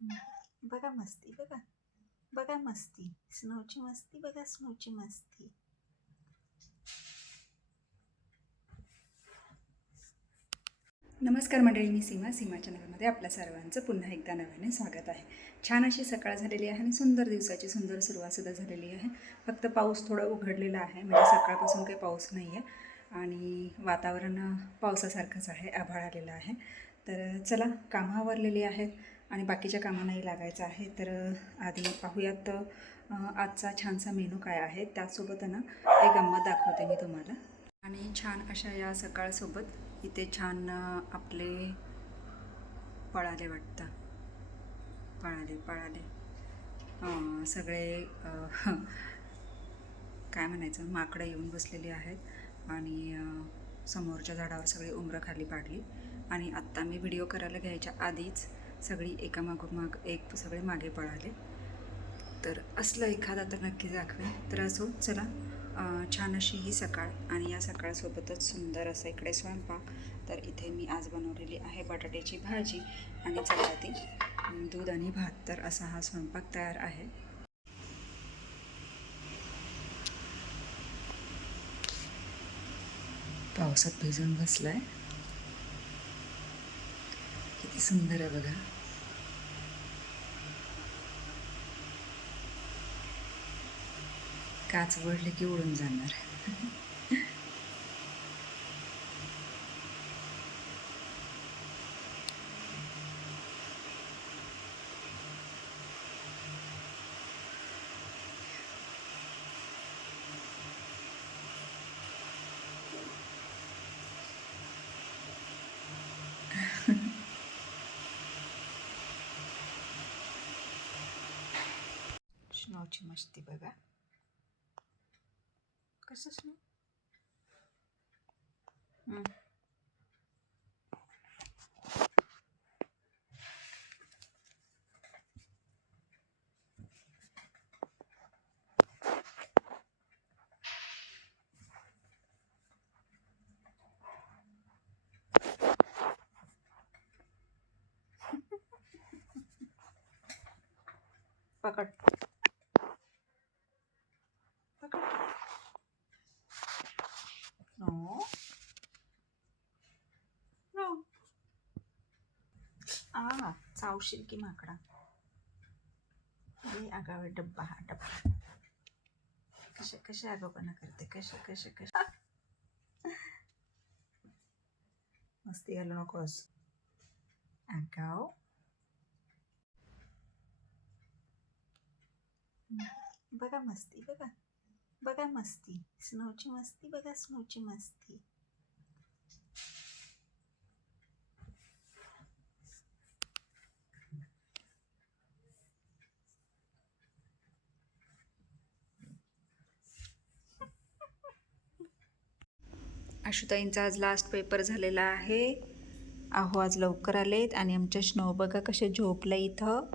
बघा मस्ती, बघा बघा मस्ती, स्नोची मस्ती बघा, स्नोची मस्ती. नमस्कार मंडळी, मी सीमा चॅनलमध्ये आपल्या सर्वांचं पुन्हा एकदा नव्याने स्वागत आहे. छान अशी सकाळ झालेली आहे आणि सुंदर दिवसाची सुंदर सुरुवातसुद्धा झालेली आहे. फक्त पाऊस थोडा उघडलेला आहे, म्हणजे सकाळपासून काही पाऊस नाही आहे आणि वातावरण पावसासारखंच आहे, आभाळ आलेलं आहे. तर चला, कामं आवरलेली आहेत आणि बाकीच्या कामांनाही लागायचं आहे. तर आधी पाहूयात आजचा छानसा मेनू काय आहे. त्याचसोबत ना एक गंमत दाखवते मी तुम्हाला. आणि छान अशा या सकाळसोबत इथे छान आपले पळाले वाटतं, पळाले सगळे काय म्हणायचं, माकडं येऊन बसलेली आहेत आणि समोरच्या झाडावर सगळी उंबरं खाली पाडली. आणि आत्ता मी व्हिडिओ करायला घ्यायच्या आधीच सगळी एकामागोमाग एक सगळे मागे पळाले. तर असलं एखादा तर नक्की दाखवेन. तर असो, चला, छान अशी ही सकाळ आणि या सकाळसोबतच सुंदर असं इकडे स्वयंपाक. तर इथे मी आज बनवलेली आहे बटाट्याची भाजी आणि चपाती, दूध आणि भात. तर असा हा स्वयंपाक तयार आहे. पावसात भिजून बसलाय, किती सुंदर आहे बघा. काच वळले की उडून जाणार. स्नोची मस्ती बघा, कसं स्नो. पकड पकड. नो नो, चावशील की माकडा. हे आगावे डब्बा, हा डब्बा. कसे आगाऊपणा करते, कसे मस्ती घालू नकोस, आगाव. बघा मस्ती, बघा मस्ती, स्नोची मस्ती बघा, स्नोची मस्ती. आशुताईंचा आज लास्ट पेपर झालेला आहे. अहो, आज लवकर आलेत आणि आमच्या स्नो बघा कसे झोपलं इथं.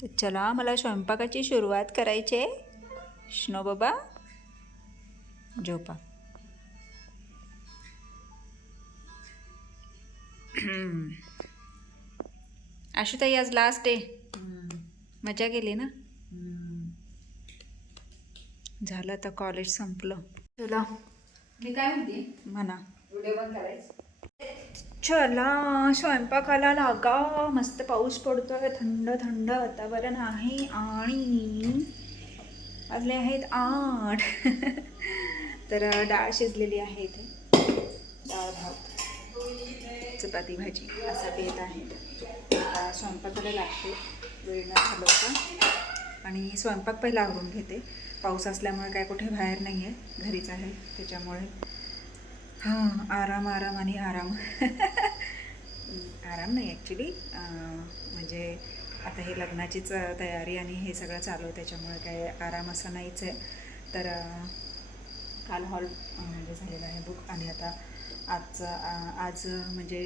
तर चला, मला स्वयंपाकाची सुरुवात करायची आहे. स्नो बाबा झोपा. आशुताई आज लास्ट डे, मजा गेली ना. झालं तर कॉलेज संपलं. चला, मी काय म्हणते, म्हणा. व्हिडिओ बंद करायचं. चला, स्वयंपाकाला लागा. मस्त पाऊस पडतोय, थंड थंड वातावरण आहे आणि वाजले आहेत 8. तर डाळ शिजलेली आहे इथे, डाळ भात चपाती भाजी असा बेत आहे. आता स्वयंपाकाला लागते, वेळ न घालवता. आणि स्वयंपाक पहिला आवरून घेते. पाऊस असल्यामुळे काय कुठे बाहेर नाही आहे, घरीच आहे. त्याच्यामुळे हां, आराम आणि आराम. आराम नाही ॲक्च्युली, म्हणजे आता हे लग्नाचीच तयारी आणि हे सगळं चालू आहे, त्याच्यामुळे काय आराम असा नाहीच आहे. तर काल हॉल म्हणजे झालेला आहे बुक आणि आता आज म्हणजे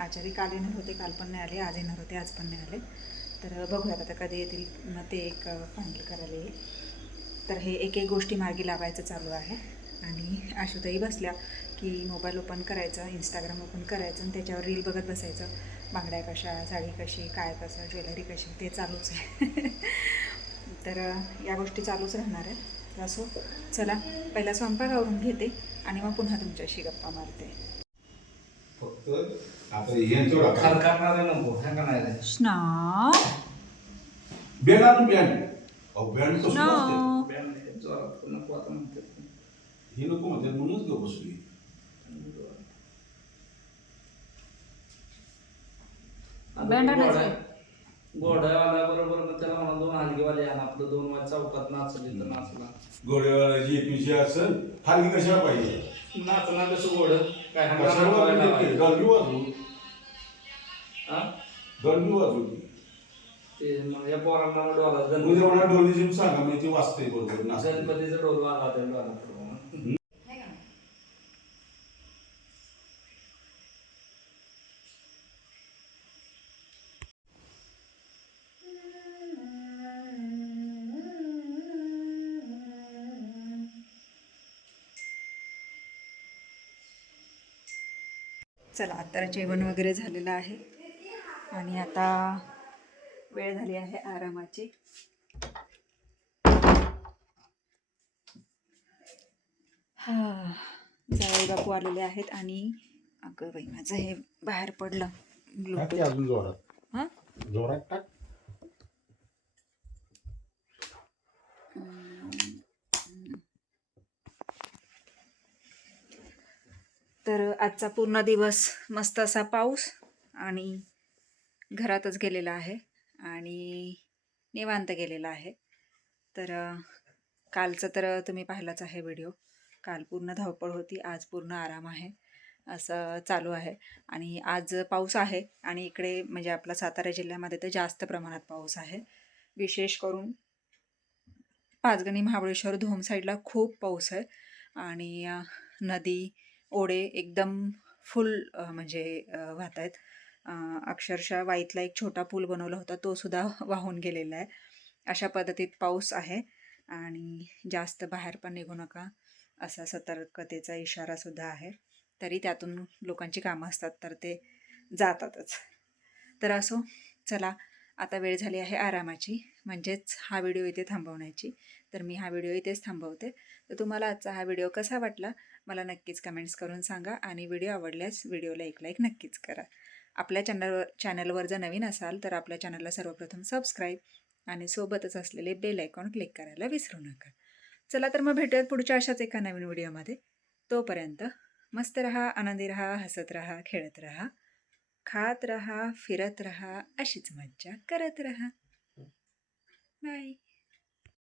आचारी काल येणार होते, काल पण नाही आले. आज येणार होते, आज पण नाही आले. तर बघूयात आता कधी येतील, मग ते एक फायनल करायला येईल. तर हे एक गोष्टी मार्गी लावायचं चालू आहे. आणि आशुताई बसल्या की मोबाईल ओपन करायचा, इंस्टाग्राम ओपन करायचं आणि त्याच्यावर रील बघत बसायचं. बांगड्या कशा, साडी कशी, काय कसं, ज्वेलरी कशी, ते चालूच आहे. तर या गोष्टी चालूच राहणार आहेत. तर असो, चला पहिला स्वयंपाक आवरून घेते आणि मग पुन्हा तुमच्याशी गप्पा मारते. फक्त आता यांच्यावर खार करणारे नको है का नाही रे? स्नाव बँड आणून बँड अहो बँड कसं असते बॅन नाही, जोरात नको आता म्हणतात. हे नको म्हणतात म्हणूनच ग बसली. आता बॅन्ड तो आणायचं. घोडा आल्याबरोबर मग त्याला म्हणा 2 हलगीवाले आण, आपलं 2 वाज चौकात नाचली तर नाचला. घोड्यावाल्याची एकविषयी असेल हलगी कशाला पाहिजे नाचना कसं घोड काय कशाला पाहिजे डॉल्बी वाजवू हा? डॉल्बी वाजवू ते मग या पोरांना डोला म्हणजे मला डोलीची सांगा मी ती वाजते बरोबर नाचते. गणपतीचा डोल वाजला त्या डोला. चला आता जेवण वगैरे झालेलं आहे आणि आता वेळ झाली आहे आरामाची. हा, जावई बापू आलेले आहेत आणि अगं बाई माझं हे बाहेर पडलं ब्लूटूथ. अजून जोरात हां जोरात टाक. तर आजचा पूर्ण दिवस मस्त असा पाऊस आणि घरातच गेलेला आहे आणि निवांत गेलेला आहे. तर कालचं तर तुम्ही पाहिलाच आहे व्हिडिओ. काल पूर्ण धावपळ होती, आज पूर्ण आराम आहे, असं चालू आहे. आणि आज पाऊस आहे आणि इकडे म्हणजे आपला सातारा जिल्ह्यामध्ये तर जास्त प्रमाणात पाऊस आहे. विशेष करून पाचगणी, महाबळेश्वर, धोम साईडला खूप पाऊस आहे आणि नदी, ओढे एकदम फुल म्हणजे वाहत आहेत. अक्षरशः वाईतला एक छोटा पूल बनवला होता, तो सुद्धा वाहून गेलेला आहे. अशा पद्धतीत पाऊस आहे आणि जास्त बाहेर पण निघू नका असा सतर्कतेचा इशारासुद्धा आहे. तरी त्यातून लोकांची कामं असतात तर ते जातातच. तर असो, चला आता वेळ झाली आहे आरामाची, म्हणजेच हा व्हिडिओ इथे थांबवण्याची. तर मी हा व्हिडिओ इथेच थांबवते. तर तुम्हाला आजचा हा व्हिडिओ कसा वाटला मला नक्कीच कमेंट्स करून सांगा आणि व्हिडिओ आवडल्यास व्हिडिओला एक लाईक नक्कीच करा. आपल्या चॅनलवर जर नवीन असाल तर आपल्या चॅनलला सर्वप्रथम सबस्क्राईब आणि सोबतच असलेले बेल आयकॉन क्लिक करायला विसरू नका. चला तर मग भेटूयात पुढच्या अशाच एका नवीन व्हिडिओमध्ये. तोपर्यंत मस्त रहा, आनंदी रहा, हसत रहा, खेळत रहा, खात रहा, फिरत रहा, अशीच मज्जा करत रहा. बाय.